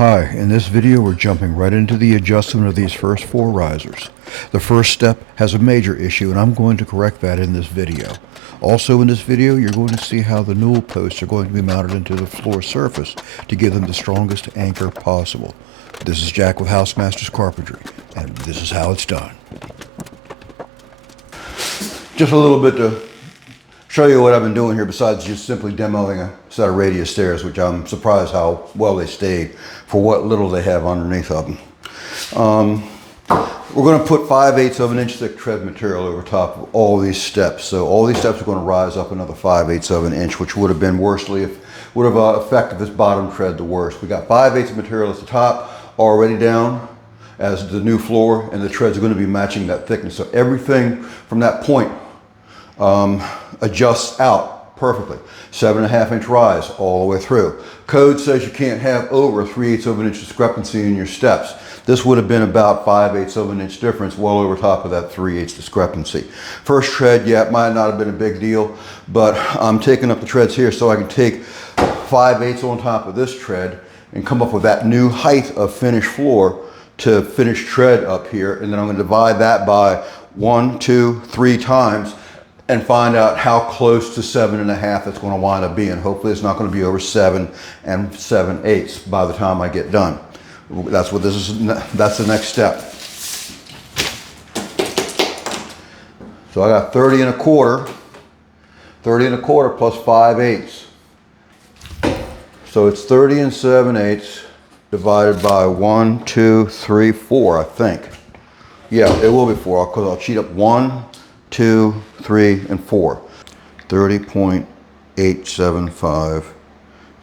Hi, in this video we're jumping right into the adjustment of these first four risers. The first step has a major issue and I'm going to correct that in this video. Also in this video you're going to see how the newel posts are going to be mounted into the floor surface to give them the strongest anchor possible. This is Jack with Housemasters Carpentry and this is how it's done. Just a little bit to show you what I've been doing here besides just simply demoing a set of radius stairs, which I'm surprised how well they stayed for what little they have underneath of them. We're going to put 5/8 of an inch thick tread material over top of all these steps. So all these steps are going to rise up another 5/8 of an inch, which would have been would have affected this bottom tread the worst. We got 5/8 of material at the top already down as the new floor, and the treads are going to be matching that thickness. So everything from that point adjusts out perfectly. 7.5 inch rise all the way through. Code says you can't have over 3/8 of an inch discrepancy in your steps. This would have been about 5/8 of an inch difference, well over top of that 3/8 discrepancy. First tread, yeah, it might not have been a big deal, but I'm taking up the treads here so I can take 5/8 on top of this tread and come up with that new height of finished floor to finish tread up here, and then I'm going to divide that by 1, 2, 3 times and find out how close to 7.5 it's going to wind up being. Hopefully it's not going to be over 7 7/8 by the time I get done. That's what this is. That's the next step. So I got 30 1/4. 30 1/4 plus 5/8. So it's 30 7/8 divided by 1, 2, 3, 4, I think. Yeah, it will be 4 because I'll cheat up 1, 2, 3, and 4. 30.875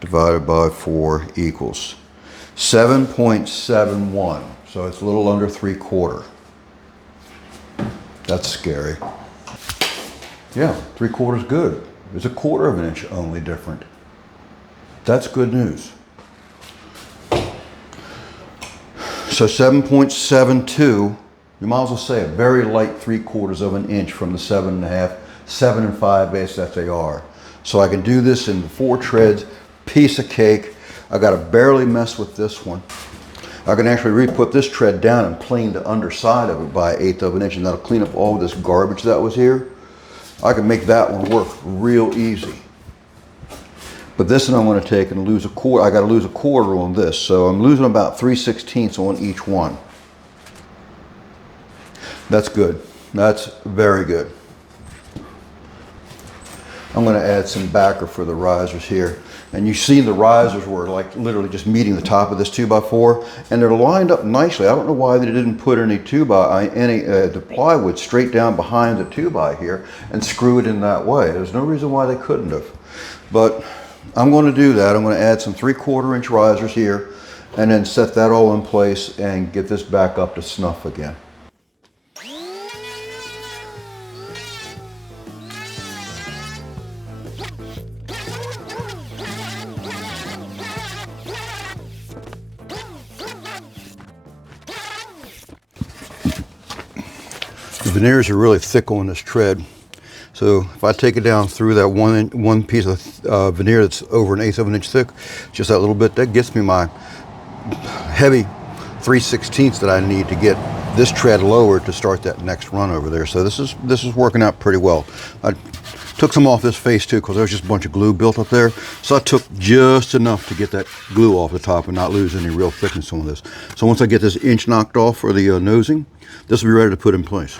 divided by 4 equals 7.71. So it's a little under 3/4. That's scary. Yeah, 3/4 is good. It's 1/4 of an inch only different. That's good news. So 7.72. You might as well say a very light 3/4 of an inch from the 7.5, 7 5/8 that they are. So I can do this in 4 treads, piece of cake. I got to barely mess with this one. I can actually re-put this tread down and plane the underside of it by 1/8 of an inch, and that'll clean up all this garbage that was here. I can make that one work real easy. But this one I'm going to take and lose 1/4. I got to lose 1/4 on this, so I'm losing about 3/16 on each one. That's good. That's very good. I'm going to add some backer for the risers here. And you see the risers were like literally just meeting the top of this 2x4, and they're lined up nicely. I don't know why they didn't put any the plywood straight down behind the 2x here and screw it in that way. There's no reason why they couldn't have. But I'm going to do that. I'm going to add some 3/4 inch risers here and then set that all in place and get this back up to snuff again. The veneers are really thick on this tread, so if I take it down through that one piece of veneer that's over 1/8 of an inch thick, just that little bit, that gets me my heavy 3/16 that I need to get this tread lower to start that next run over there. So this is working out pretty well. I took some off this face too because there was just a bunch of glue built up there, so I took just enough to get that glue off the top and not lose any real thickness on this. So once I get this inch knocked off for the nosing, this will be ready to put in place.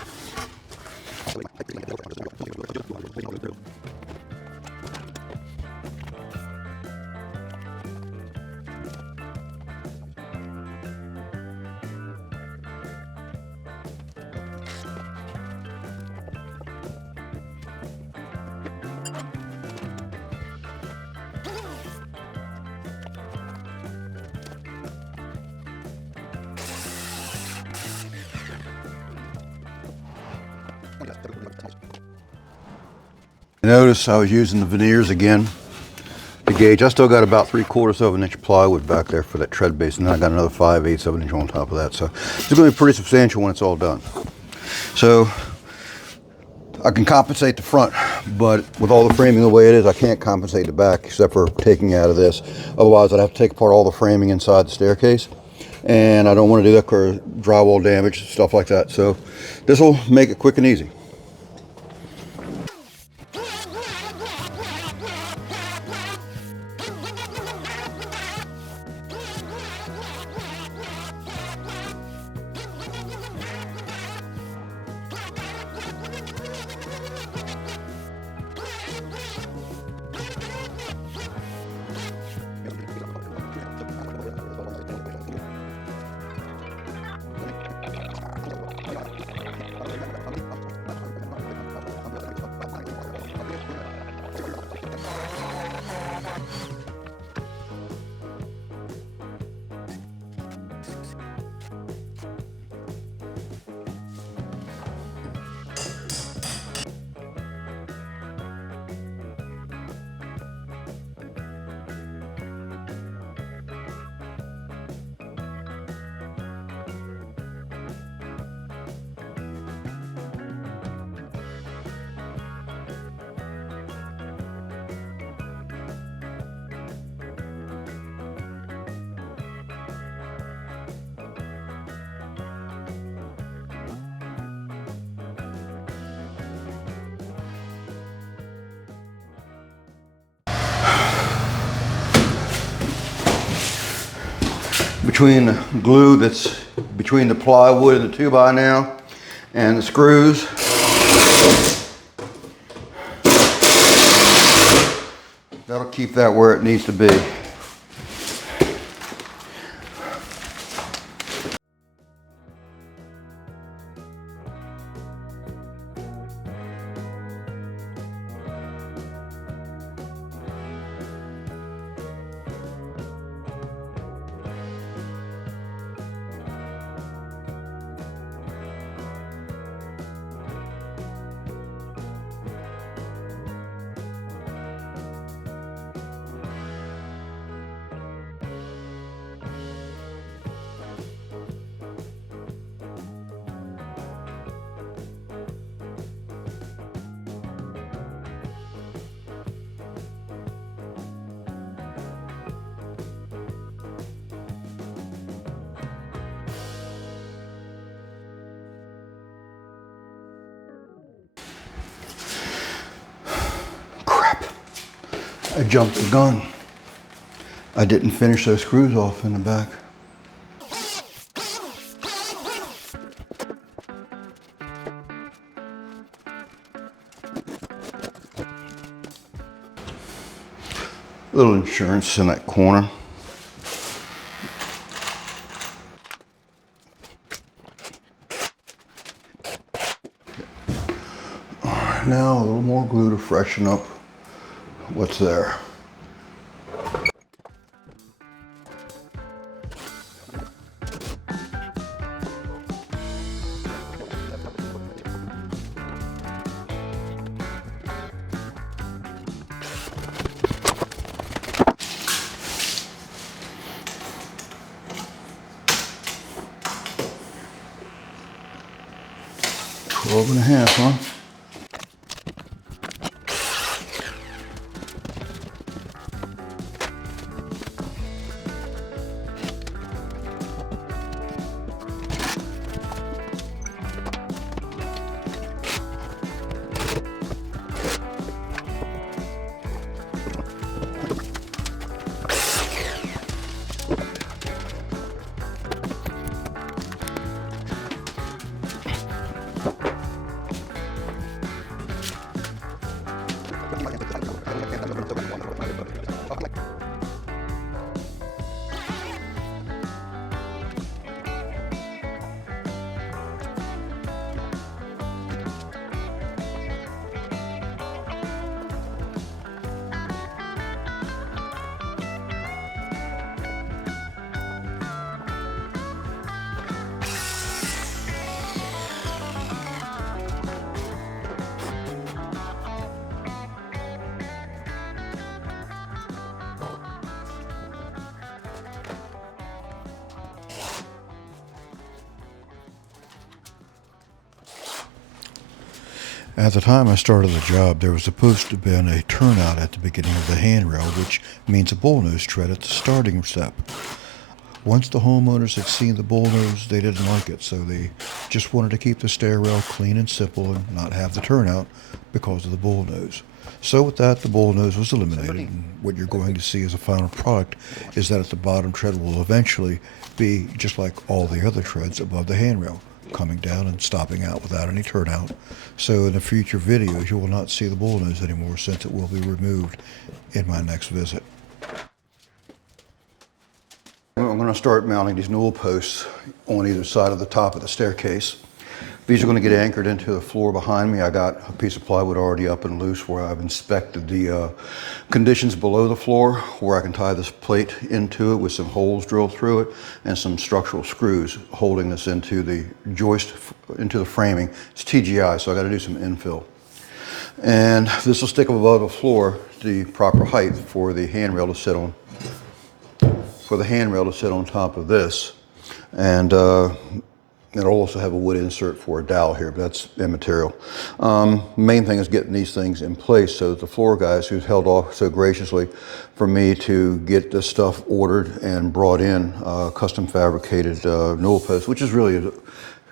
Notice I was using the veneers again to gauge. I still got about 3/4 of an inch plywood back there for that tread base, and then I got another 5/8 of an inch on top of that. So it's going to be pretty substantial when it's all done. So I can compensate the front, but with all the framing the way it is, I can't compensate the back except for taking out of this. Otherwise, I'd have to take apart all the framing inside the staircase, and I don't want to do that because drywall damage, stuff like that. So this will make it quick and easy. Between the glue that's between the plywood and the 2x now and the screws, that'll keep that where it needs to be. I jumped the gun. I didn't finish those screws off in the back. Little insurance in that corner. All right, now a little more glue to freshen up what's there. Twelve and a half, huh? At the time I started the job, there was supposed to have been a turnout at the beginning of the handrail, which means a bullnose tread at the starting step. Once the homeowners had seen the bullnose, they didn't like it, so they just wanted to keep the stair rail clean and simple and not have the turnout because of the bullnose. So with that, the bullnose was eliminated, and what you're going to see as a final product is that at the bottom tread will eventually be just like all the other treads above the handrail, coming down and stopping out without any turnout. So in the future videos, you will not see the bullnose anymore since it will be removed in my next visit. I'm going to start mounting these newel posts on either side of the top of the staircase. These are going to get anchored into the floor behind me. I got a piece of plywood already up and loose where I've inspected the conditions below the floor, where I can tie this plate into it with some holes drilled through it and some structural screws holding this into the joist, into the framing. It's TGI, so I got to do some infill. And this will stick above the floor, the proper height for the handrail to sit on. Top of this, and it'll also have a wood insert for a dowel here, but that's immaterial. Main thing is getting these things in place so that the floor guys who's held off so graciously for me to get this stuff ordered and brought in custom fabricated newel posts, which is really a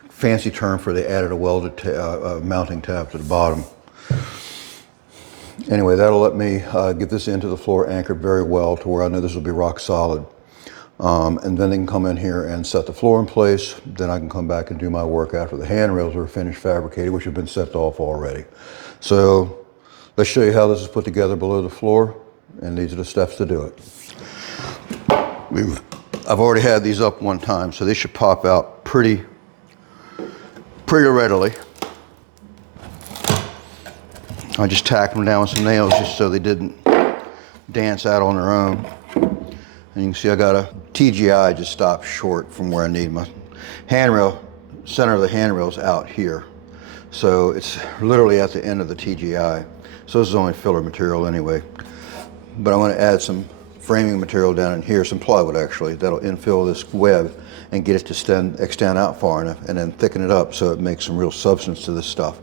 fancy term for they added a welded mounting tab to the bottom. Anyway, that'll let me get this into the floor anchored very well to where I know this will be rock solid. And then they can come in here and set the floor in place. Then I can come back and do my work after the handrails are finished fabricated, which have been set off already. So let's show you how this is put together below the floor, and these are the steps to do it. I've already had these up one time, so they should pop out pretty readily. I just tacked them down with some nails just so they didn't dance out on their own. And you can see I got a TGI just stopped short from where I need my handrail. Center of the handrail's out here. So it's literally at the end of the TGI. So this is only filler material anyway. But I'm going to add some framing material down in here, some plywood actually, that'll infill this web and get it to extend out far enough and then thicken it up so it makes some real substance to this stuff.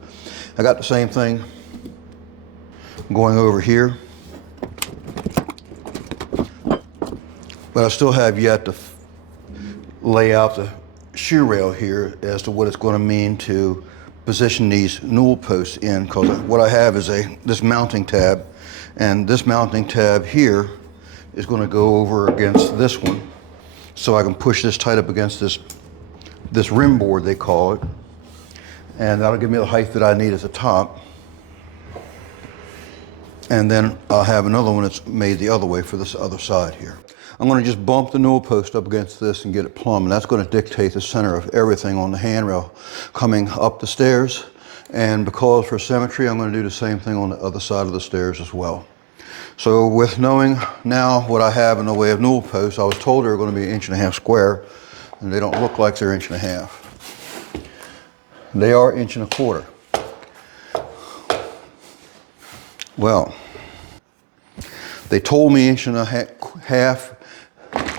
I got the same thing going over here. But I still have yet to lay out the shoe rail here as to what it's going to mean to position these newel posts in, because what I have is this mounting tab, and this mounting tab here is going to go over against this one, so I can push this tight up against this rim board they call it, and that'll give me the height that I need at the top. And then I'll have another one that's made the other way for this other side here. I'm going to just bump the newel post up against this and get it plumb, and that's going to dictate the center of everything on the handrail coming up the stairs. And because for symmetry, I'm going to do the same thing on the other side of the stairs as well. So with knowing now what I have in the way of newel posts, I was told they were going to be 1.5 inches square, and they don't look like they're 1.5 inches. They are 1.25 inches. Well, they told me 1.5 inches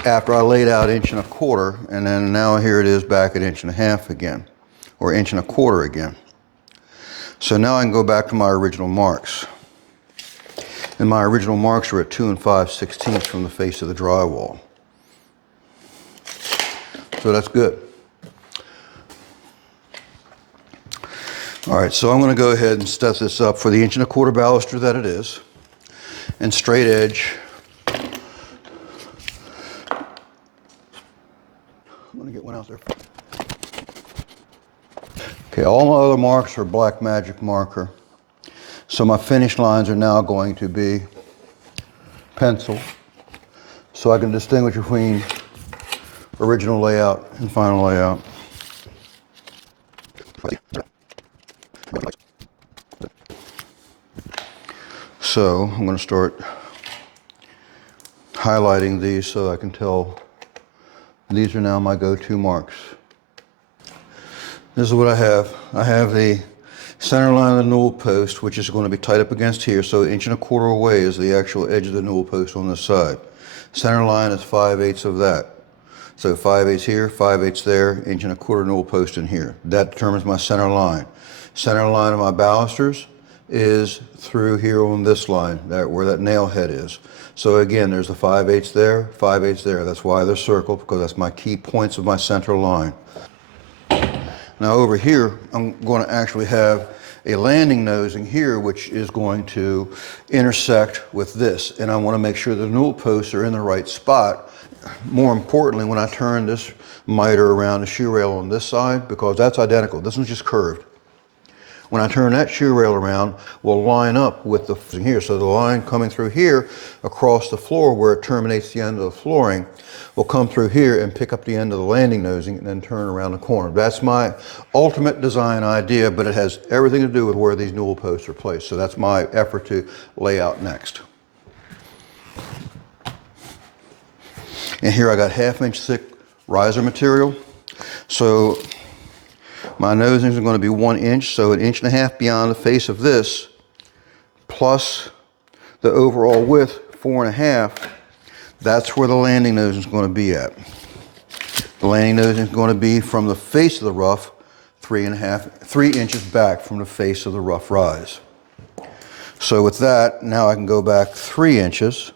after I laid out 1.25 inches, and then now here it is back at 1.5 inches again, or 1.25 inches again. So now I can go back to my original marks. And my original marks are at 2 5/16 from the face of the drywall. So that's good. All right, so I'm going to go ahead and set this up for the 1.25 inch baluster that it is, and straight edge. I'm going to get one out there. Okay, all my other marks are black magic marker. So my finish lines are now going to be pencil, so I can distinguish between original layout and final layout. So I'm going to start highlighting these so I can tell these are now my go-to marks. This is what I have. I have the center line of the newel post, which is going to be tight up against here, so 1.25 inches away is the actual edge of the newel post on this side. Center line is 5/8 of that. So 5/8 here, 5/8 there, 1.25 inch newel post in here. That determines my center line. Center line of my balusters is through here on this line, where that nail head is. So again, there's the 5/8 there, 5/8 there. That's why they're circled, because that's my key points of my center line. Now over here, I'm going to actually have a landing nosing here, which is going to intersect with this. And I want to make sure the newel posts are in the right spot. More importantly, when I turn this miter around the shoe rail on this side, because that's identical, this one's just curved. When I turn that shoe rail around, we'll line up with the here. So the line coming through here across the floor where it terminates the end of the flooring will come through here and pick up the end of the landing nosing and then turn around the corner. That's my ultimate design idea, but it has everything to do with where these newel posts are placed. So that's my effort to lay out next. And here I got 1/2 inch thick riser material. So my nosings are going to be 1 inch, so 1.5 inches beyond the face of this, plus the overall width, 4.5. That's where the landing nosing is going to be at. The landing nosing is going to be from the face of the rough, 3 inches back from the face of the rough rise. So with that, now I can go back 3 inches.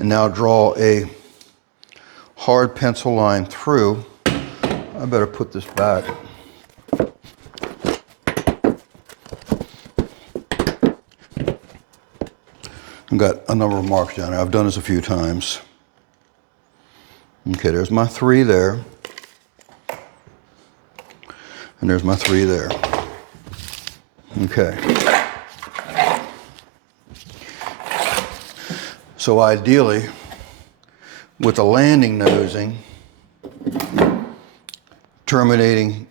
And now draw a hard pencil line through. I better put this back. I've got a number of marks down there. I've done this a few times. Okay, there's my 3 there. And there's my 3 there. Okay. So ideally, with the landing nosing, terminating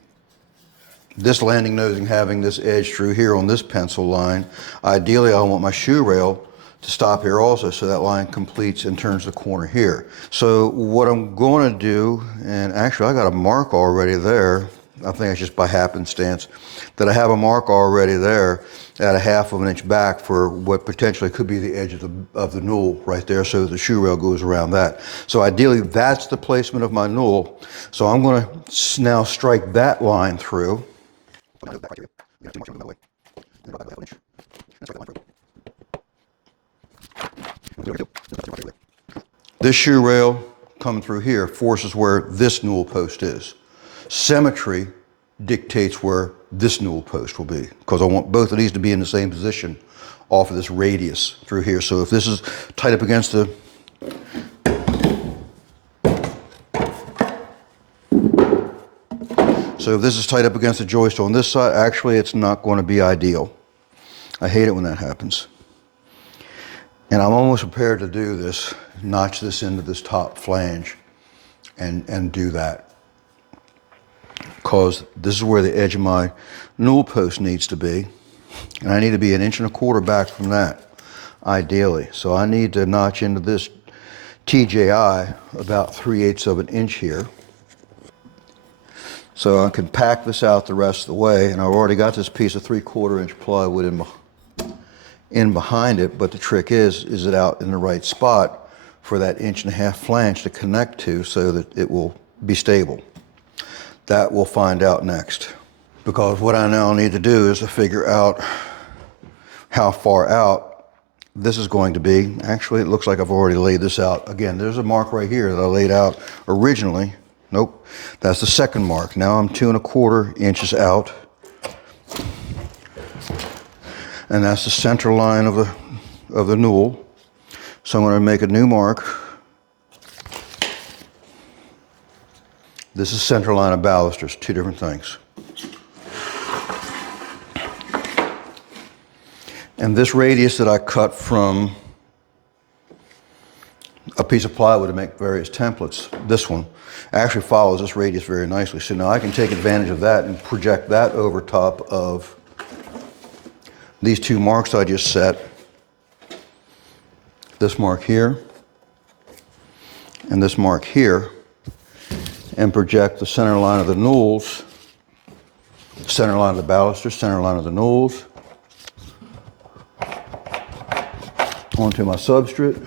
this landing nosing having this edge through here on this pencil line, ideally I want my shoe rail to stop here also, so that line completes and turns the corner here. So what I'm going to do, and actually I got a mark already there, I think it's just by happenstance, that I have a mark already there at 1/2 inch back for what potentially could be the edge of the newel right there, so the shoe rail goes around that. So ideally that's the placement of my newel. So I'm going to now strike that line through. This shoe rail coming through here forces where this newel post is. Symmetry dictates where this newel post will be, because I want both of these to be in the same position off of this radius through here. So if this is tight up against the joist on this side, actually it's not going to be ideal. I hate it when that happens. And I'm almost prepared to do this, notch this into this top flange and do that. Because this is where the edge of my newel post needs to be. And I need to be 1.25 inches back from that, ideally. So I need to notch into this TJI about 3/8 of an inch here. So I can pack this out the rest of the way, and I've already got this piece of 3/4 inch plywood in behind it, but the trick is it out in the right spot for that 1.5 inch flange to connect to so that it will be stable. That we'll find out next. Because what I now need to do is to figure out how far out this is going to be. Actually, it looks like I've already laid this out. Again, there's a mark right here that I laid out originally. Nope, that's the second mark. Now I'm 2¼ inches out. And that's the center line of the newel. So I'm going to make a new mark. This is center line of balusters, 2 different things. And this radius that I cut from a piece of plywood to make various templates, this one, actually follows this radius very nicely. So now I can take advantage of that and project that over top of these 2 marks I just set. This mark here and this mark here, and project the center line of the newels, center line of the balusters, center line of the newels onto my substrate.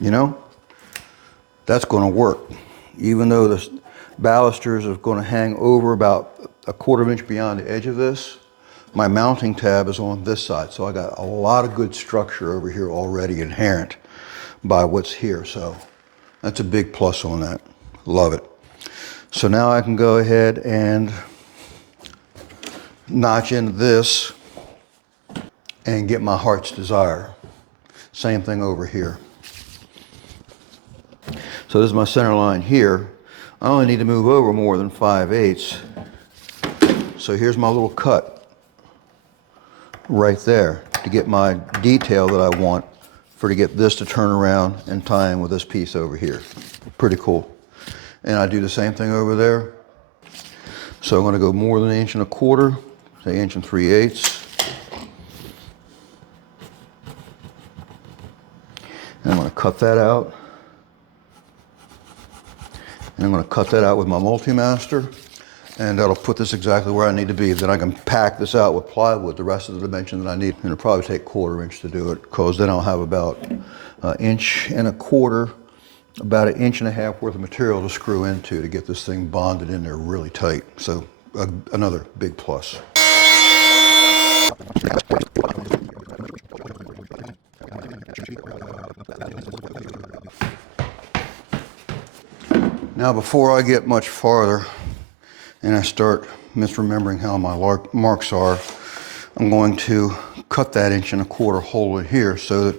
You know, that's going to work. Even though the balusters are going to hang over about a quarter of an inch beyond the edge of this, my mounting tab is on this side. So I got a lot of good structure over here already inherent by what's here. So that's a big plus on that. Love it. So now I can go ahead and notch into this and get my heart's desire. Same thing over here. So this is my center line here. I only need to move over more than 5/8. So here's my little cut right there to get my detail that I want to get this to turn around and tie in with this piece over here. Pretty cool. And I do the same thing over there. So I'm going to go more than 1 1/4 inches, say 1 3/8 inches. And I'm going to cut that out. And I'm going to cut that out with my multi-master. And that'll put this exactly where I need to be. Then I can pack this out with plywood, the rest of the dimension that I need. And it'll probably take 1/4 inch to do it, because then I'll have about 1 1/4 inches, about 1.5 inches worth of material to screw into to get this thing bonded in there really tight. So another big plus. Now before I get much farther and I start misremembering how my marks are, I'm going to cut that 1 1/4 inch hole in here so that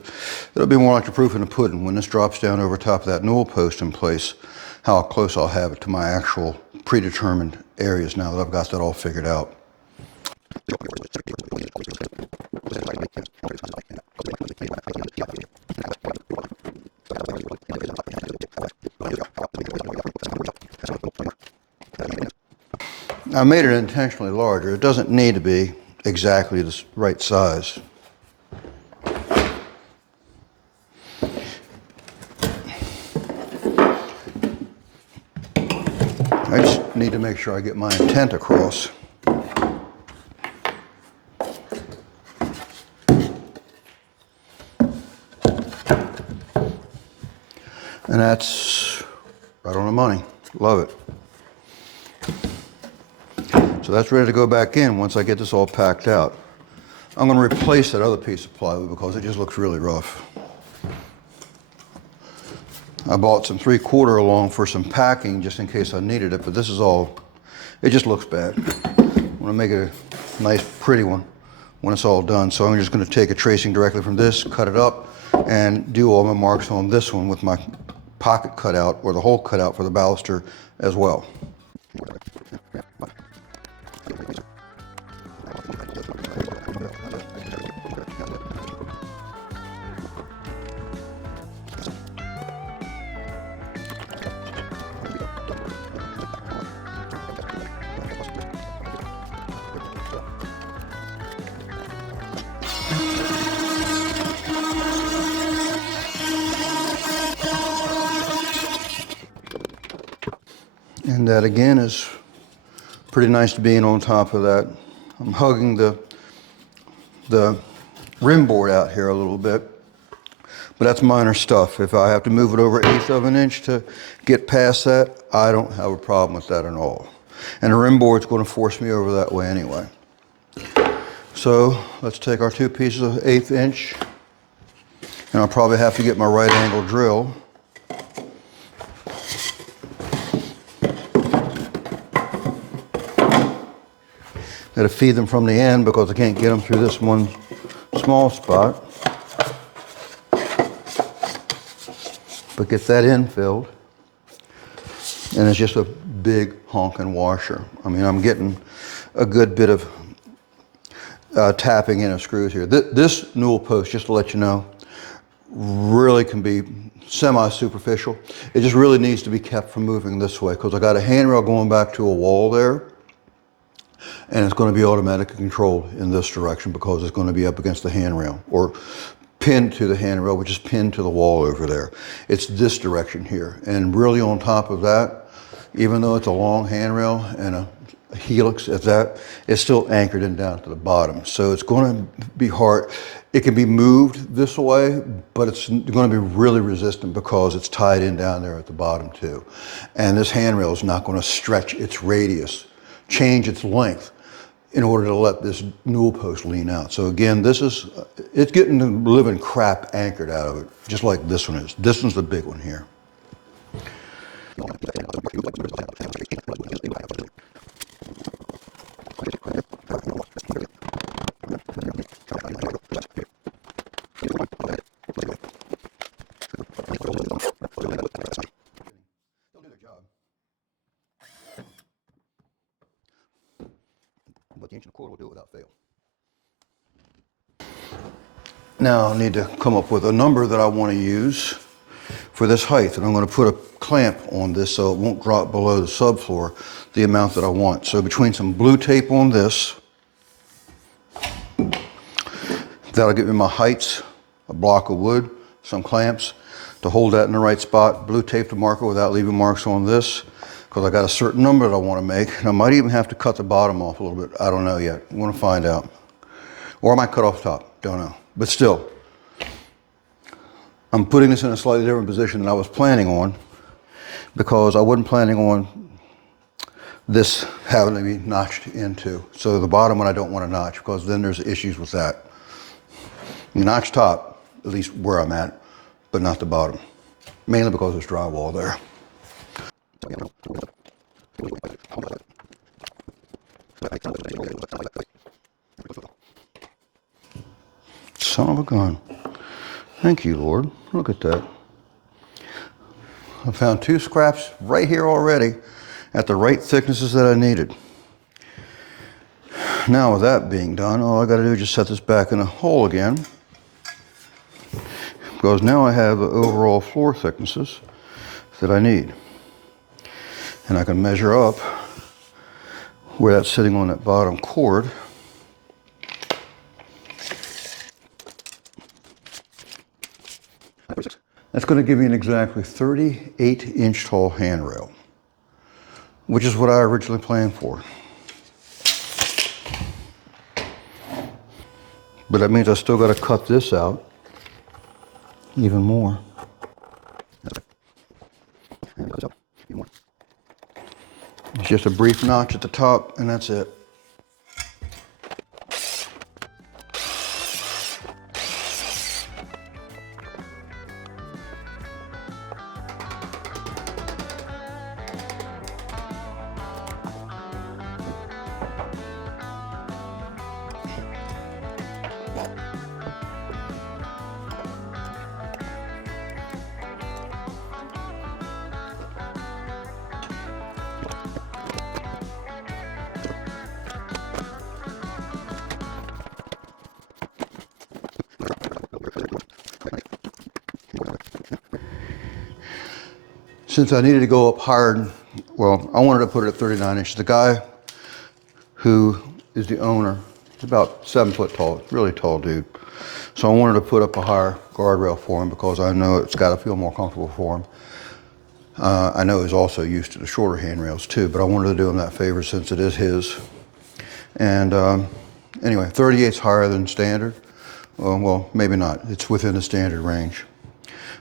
it'll be more like the proof in the pudding when this drops down over top of that newel post in place, how close I'll have it to my actual predetermined areas now that I've got that all figured out. I made it intentionally larger. It doesn't need to be exactly the right size. I just need to make sure I get my intent across. And that's right on the money. Love it. So that's ready to go back in once I get this all packed out. I'm going to replace that other piece of plywood because it just looks really rough. I bought some 3/4 along for some packing just in case I needed it, but this is all, it just looks bad. I want to make it a nice pretty one when it's all done. So I'm just going to take a tracing directly from this, cut it up, and do all my marks on this one with my pocket cut out, or the hole cut out for the baluster as well. And that again is pretty nice to being on top of that. I'm hugging the rim board out here a little bit, but that's minor stuff. If I have to move it over 1/8 of an inch to get past that, I don't have a problem with that at all. And the rim board's going to force me over that way anyway. So let's take our 2 pieces of 1/8 inch, and I'll probably have to get my right angle drill. Got to feed them from the end because I can't get them through this one small spot. But get that in filled. And it's just a big honking washer. I mean, I'm getting a good bit of tapping in of screws here. This newel post, just to let you know, really can be semi-superficial. It just really needs to be kept from moving this way because I got a handrail going back to a wall there. And it's going to be automatically controlled in this direction because it's going to be up against the handrail or pinned to the handrail, which is pinned to the wall over there. It's this direction here. And really on top of that, even though it's a long handrail and helix as that is still anchored in down to the bottom. So it's going to be hard. It can be moved this way, but it's going to be really resistant because it's tied in down there at the bottom too. And this handrail is not going to stretch its radius, change its length in order to let this newel post lean out. So again, it's getting the living crap anchored out of it, just like this one is. This one's the big one here. But the ancient cord will do it without fail. Now I need to come up with a number that I want to use for this height, and I'm going to put a clamp on this so it won't drop below the subfloor the amount that I want. So between some blue tape on this, that'll give me my heights, a block of wood, some clamps to hold that in the right spot, blue tape to mark it without leaving marks on this, because I got a certain number that I want to make, and I might even have to cut the bottom off a little bit. I don't know yet. I'm going to find out. Or I might cut off top. Don't know. But still, I'm putting this in a slightly different position than I was planning on, because I wasn't planning on this having to be notched into. So the bottom one I don't want to notch, because then there's issues with that. You notch top, at least where I'm at, but not the bottom. Mainly because there's drywall there. Son of a gun. Thank you, Lord. Look at that. I found 2 scraps right here already at the right thicknesses that I needed. Now with that being done, all I got to do is just set this back in a hole again, because now I have the overall floor thicknesses that I need. And I can measure up where that's sitting on that bottom cord. That's going to give me an exactly 38-inch tall handrail, which is what I originally planned for. But that means I still got to cut this out even more. It's just a brief notch at the top, and that's it. Since I needed to go up higher, well, I wanted to put it at 39 inches. The guy who is the owner, he's about 7 foot tall, really tall dude. So I wanted to put up a higher guardrail for him, because I know it's got to feel more comfortable for him. I know he's also used to the shorter handrails too, but I wanted to do him that favor since it is his. And anyway, 38's higher than standard. Well, maybe not. It's within the standard range.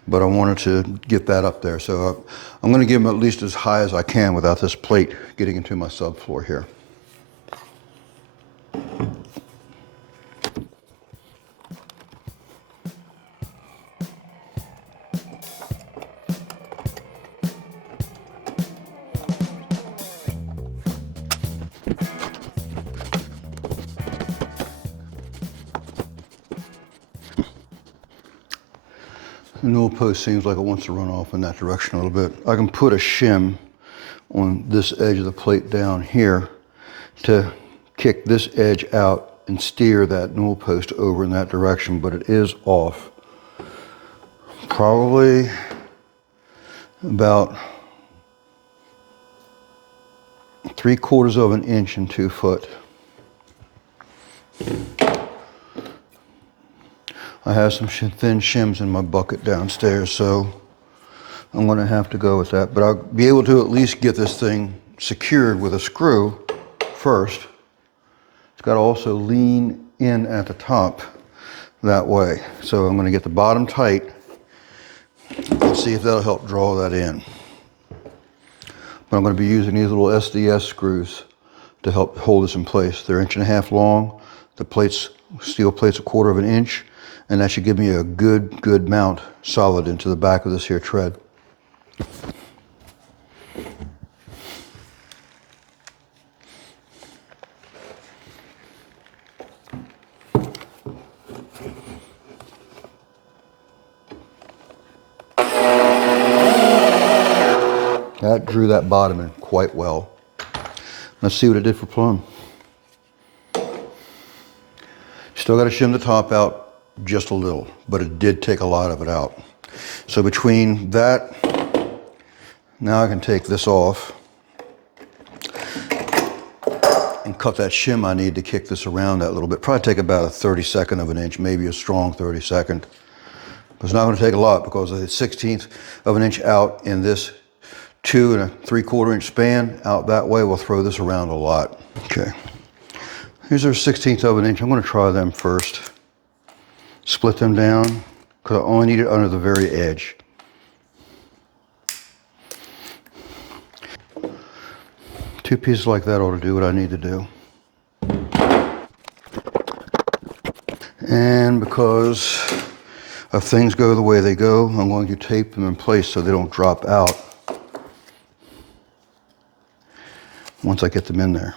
But I wanted to get that up there. So I'm going to give him at least as high as I can without this plate getting into my subfloor here. The newel post seems like it wants to run off in that direction a little bit. I can put a shim on this edge of the plate down here to kick this edge out and steer that newel post over in that direction, but it is off. Probably about 3/4 of an inch and 2 foot. I have some thin shims in my bucket downstairs, so I'm going to have to go with that. But I'll be able to at least get this thing secured with a screw first, it's got to also lean in at the top that way. So I'm going to get the bottom tight and see if that'll help draw that in. But I'm going to be using these little SDS screws to help hold this in place. They're 1.5 inches long. The plates, steel plates, 1/4 of an inch, and that should give me a good mount solid into the back of this here tread. That drew that bottom in quite well. Let's see what it did for plumb. Still got to shim the top out just a little, but it did take a lot of it out. So between that, now I can take this off and cut that shim I need to kick this around that little bit. Probably take about a 32nd of an inch, maybe a strong 32nd. But it's not going to take a lot because the 1/16 of an inch out in this 2 3/4 inch span out that way will throw this around a lot. Okay, here's our 1/16 of an inch. I'm going to try them first. Split them down because I only need it under the very edge. Two pieces like that ought to do what I need to do. And because if things go the way they go, I'm going to tape them in place so they don't drop out once I get them in there.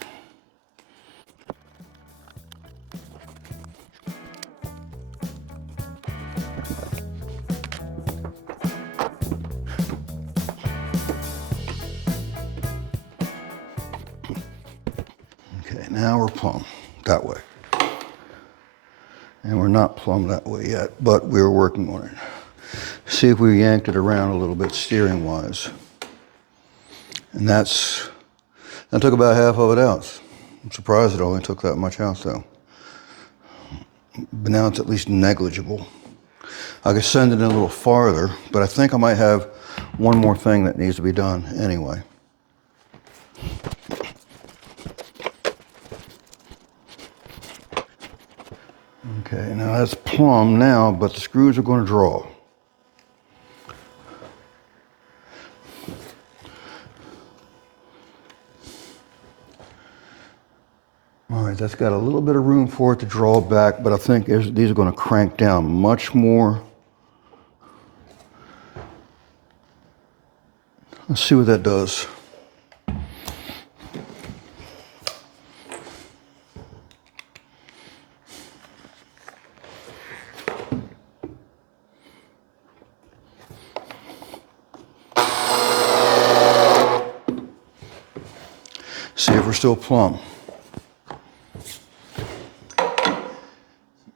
Okay, now we're plumb that way. And we're not plumb that way yet, but we're working on it. See if we yanked it around a little bit steering wise. And that took about half of it out. I'm surprised it only took that much out though. But now it's at least negligible. I could send it in a little farther, but I think I might have one more thing that needs to be done anyway. Okay, now that's plumb now, but the screws are going to draw. All right, that's got a little bit of room for it to draw back, but I think these are going to crank down much more. Let's see what that does. See if we're still plumb.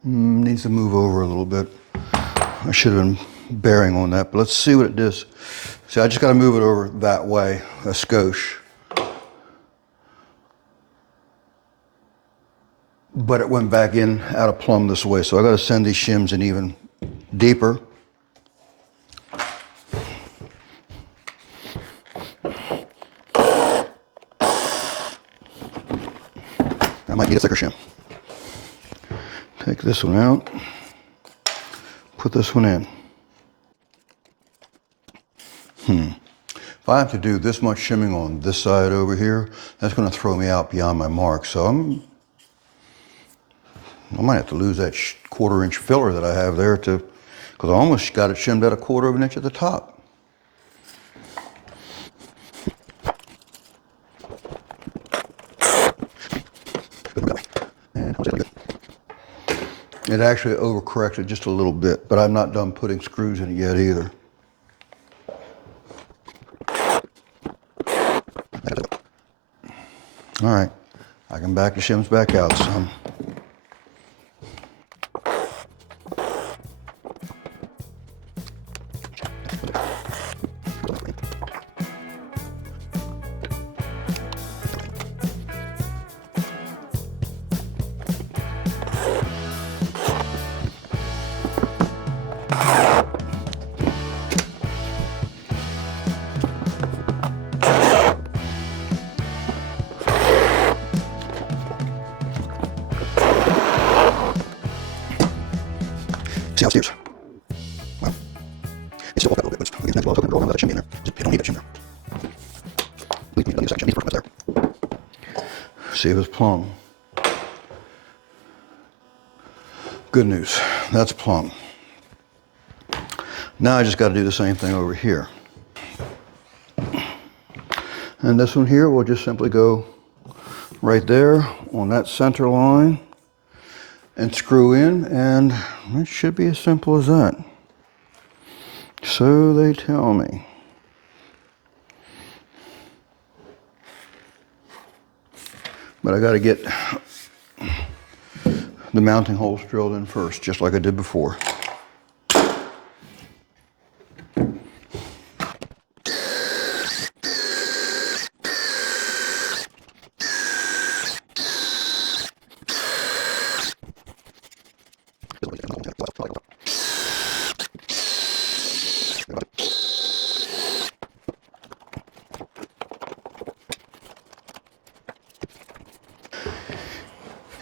Needs to move over a little bit. I should have been bearing on that, but let's see what it does. See, I just got to move it over that way, a skosh. But it went back in out of plumb this way, so I got to send these shims in even deeper. I might need a thicker shim. Take this one out, put this one in. If I have to do this much shimming on this side over here, that's going to throw me out beyond my mark. So I might have to lose that 1/4 inch filler that I have there because I almost got it shimmed at 1/4 of an inch at the top. It actually overcorrected just a little bit, but I'm not done putting screws in it yet either. All right, I can back the shims back out some. See how it steers? Well, it's still off that a little bit, but again, next well, I'm going to let that shim in there. Just, it don't need that shim there. Leave me a section. First right there. See if it's plumb. Good news. That's plumb. Now I just got to do the same thing over here. And this one here will just simply go right there on that center line and screw in, and it should be as simple as that. So they tell me. But I got to get the mounting holes drilled in first, just like I did before.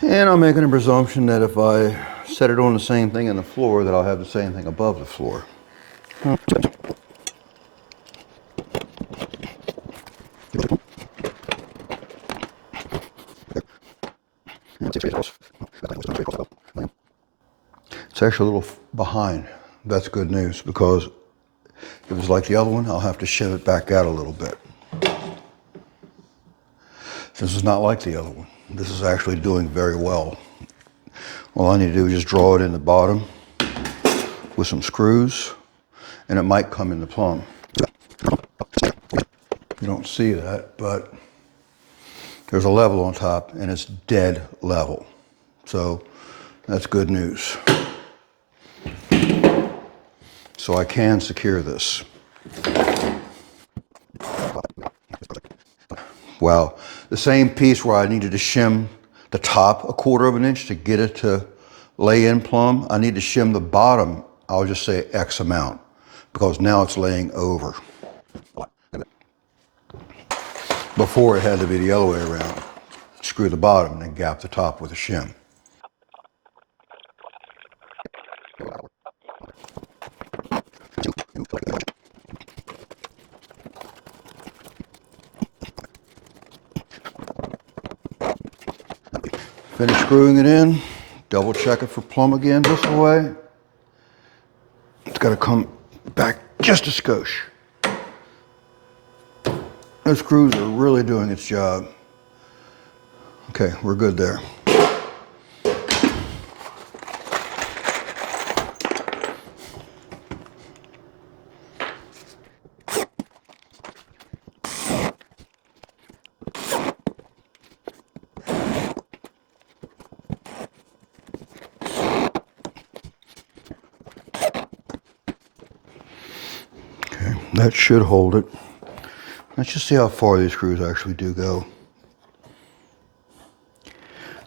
And I'm making a presumption that if I set it on the same thing in the floor, that I'll have the same thing above the floor. It's actually a little behind. That's good news, because if it was like the other one, I'll have to shim it back out a little bit. This is not like the other one. This is actually doing very well. All I need to do is just draw it in the bottom with some screws, and it might come into plumb. You don't see that, but there's a level on top, and it's dead level. So that's good news. So I can secure this. Wow. The same piece where I needed to shim the top 1/4 of an inch to get it to lay in plumb, I need to shim the bottom, I'll just say X amount, because now it's laying over. Before it had to be the other way around. Screw the bottom and gap the top with a shim. Finish screwing it in, double check it for plumb again this way. It's got to come back just a skosh. Those screws are really doing its job. Okay, we're good there. That should hold it. Let's just see how far these screws actually do go.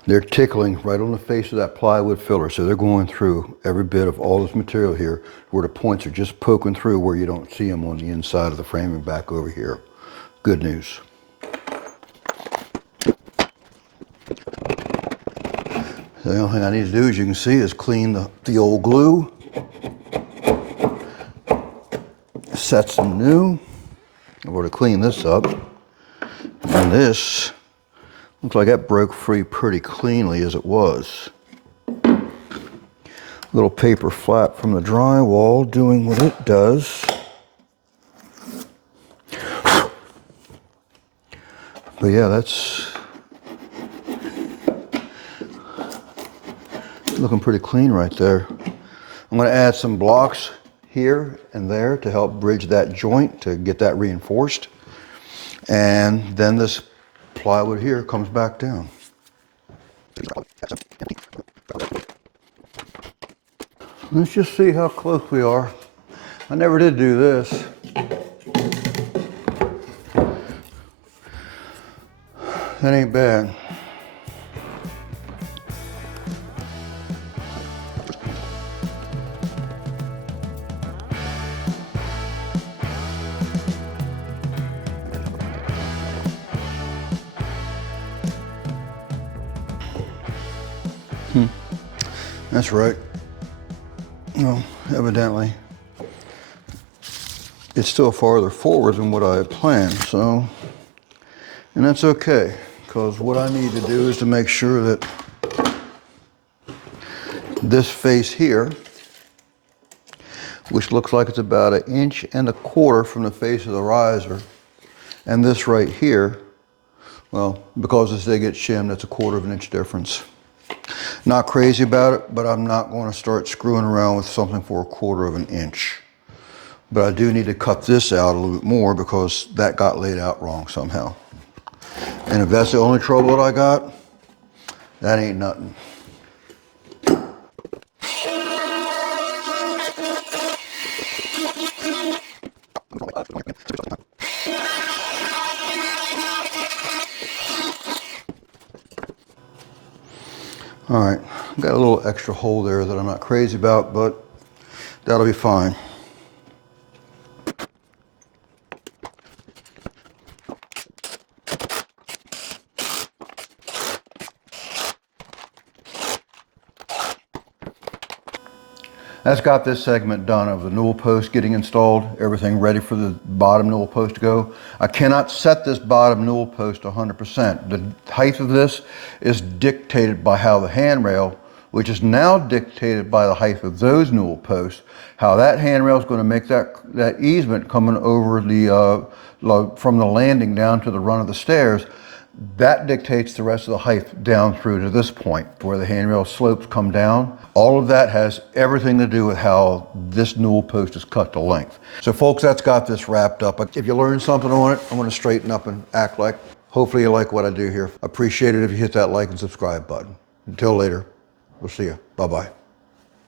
They're tickling right on the face of that plywood filler, so they're going through every bit of all this material here, where the points are just poking through where you don't see them on the inside of the framing back over here. Good news. The only thing I need to do, as you can see, is clean the old glue. Set some new. I'm going to clean this up. And this looks like that broke free pretty cleanly as it was. Little paper flap from the drywall doing what it does. But yeah, that's looking pretty clean right there. I'm going to add some blocks here and there to help bridge that joint to get that reinforced. And then this plywood here comes back down. Let's just see how close we are. I never did do this. That ain't bad. That's right. Well, evidently, it's still farther forward than what I had planned, so, and that's okay, because what I need to do is to make sure that this face here, which looks like it's about 1.25 inches from the face of the riser, and this right here, well, because they get shimmed, that's 1/4 inch difference. Not crazy about it, but I'm not going to start screwing around with something for 1/4 inch. But I do need to cut this out a little bit more because that got laid out wrong somehow. And if that's the only trouble that I got, that ain't nothing. All right, got a little extra hole there that I'm not crazy about, but that'll be fine. That's got this segment done of the newel post getting installed, everything ready for the bottom newel post to go. I cannot set this bottom newel post 100%. The height of this is dictated by how the handrail, which is now dictated by the height of those newel posts, how that handrail is going to make that easement coming over the from the landing down to the run of the stairs. That dictates the rest of the height down through to this point where the handrail slopes come down. All of that has everything to do with how this newel post is cut to length. So folks, that's got this wrapped up. If you learned something on it, I'm going to straighten up and act like, hopefully you like what I do here. I appreciate it if you hit that like and subscribe button. Until later, we'll see you. Bye-bye.